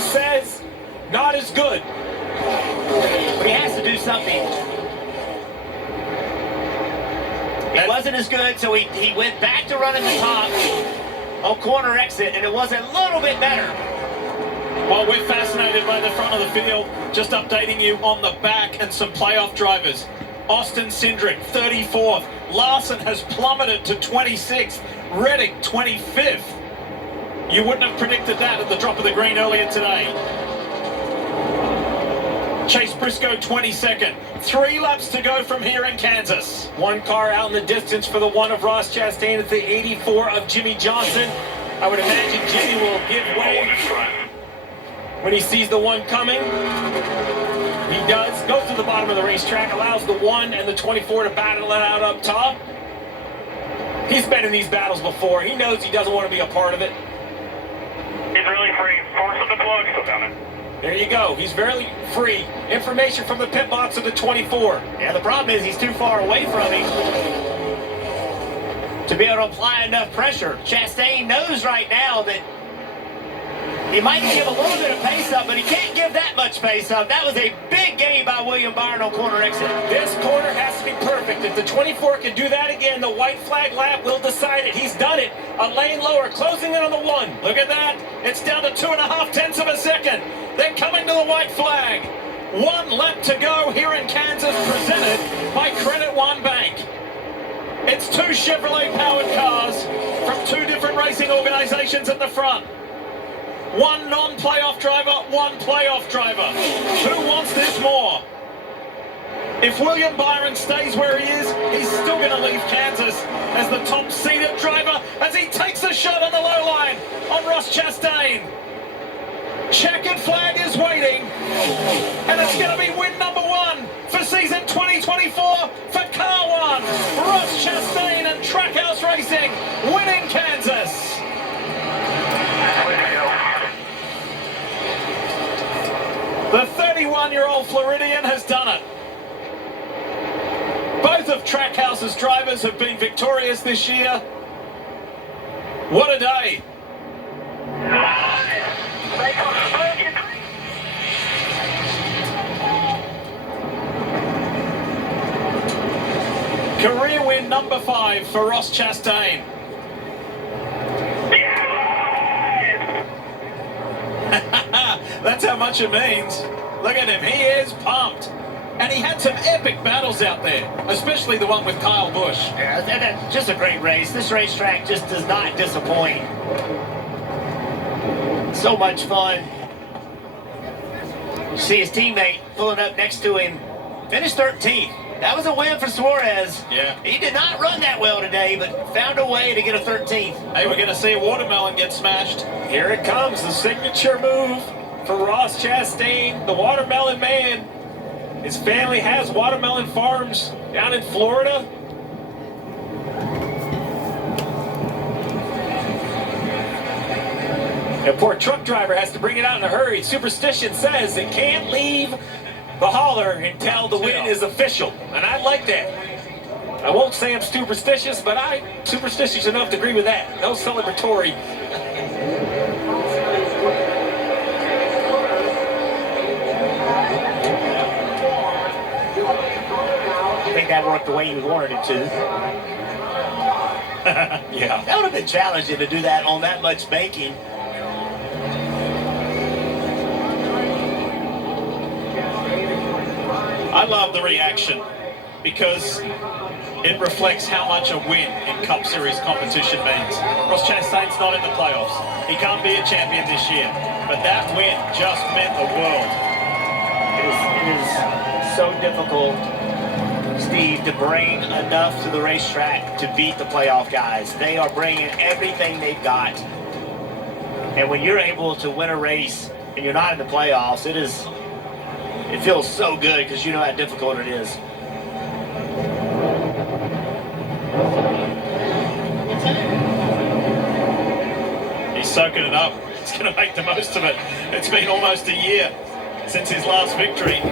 says not as good. But he has to do something. It wasn't as good, so he went back to running the top on corner exit, and it was a little bit better. Well, we're fascinated by the front of the field. Just updating you on the back and some playoff drivers. Austin Cindric, 34th. Larson has plummeted to 26th. Reddick, 25th. You wouldn't have predicted that at the drop of the green earlier today. Chase Briscoe, 22nd. 3 laps to go from here in Kansas. One car out in the distance for the one of Ross Chastain. It's the 84 of Jimmy Johnson. I would imagine Jimmy will give way when he sees the one coming. He does. Goes to the bottom of the racetrack. Allows the 1 and the 24 to battle it out up top. He's been in these battles before. He knows he doesn't want to be a part of it. He's really free. Force of the plug. Still coming. There you go. He's very free. Information from the pit box of the 24. Yeah, the problem is he's too far away from him to be able to apply enough pressure. Chastain knows right now that he might give a little bit of pace up, but he can't give that much pace up. That was a big gain by William Byron on corner exit. This corner has to be perfect. If the 24 can do that again, the white flag lap will decide it. He's done it. A lane lower, closing in on the 1. Look at that. It's down to 2.5 tenths of a second. They're coming to the white flag. 1 lap to go here in Kansas, presented by Credit One Bank. It's 2 Chevrolet-powered cars from 2 different racing organizations at the front. 1 non-playoff driver, 1 playoff driver. Who wants this more? If William Byron stays where he is, he's still going to leave Kansas as the top-seeded driver as he takes a shot on the low line on Ross Chastain. Checkered flag is waiting, and it's going to be win number 1 for season 2024 for Car 1. Ross Chastain and Trackhouse Racing winning Kansas. The 31-year-old Floridian has done it. Both of Trackhouse's drivers have been victorious this year. What a day. Career win number 5 for Ross Chastain. That's how much it means. Look at him, he is pumped. And he had some epic battles out there, especially the one with Kyle Busch. Yeah, that's just a great race. This racetrack just does not disappoint. So much fun. You see his teammate pulling up next to him, finished 13th. That was a win for Suarez. Yeah. He did not run that well today, but found a way to get a 13th. Hey, we're going to see a watermelon get smashed. Here it comes, the signature move for Ross Chastain, the watermelon man. His family has watermelon farms down in Florida. The poor truck driver has to bring it out in a hurry. Superstition says it can't leave the hauler until the win is official. And I like that. I won't say I'm superstitious, but I'm superstitious enough to agree with that. No celebratory. I think that worked the way you wanted it to. Yeah. That would have been challenging to do that on that much banking. I love the reaction because it reflects how much a win in Cup Series competition means. Ross Chastain's not in the playoffs. He can't be a champion this year, but that win just meant the world. It is so difficult, Steve, to bring enough to the racetrack to beat the playoff guys. They are bringing everything they've got. And when you're able to win a race and you're not in the playoffs, it feels so good because you know how difficult it is. He's soaking it up. He's going to make the most of it. It's been almost a year since his last victory.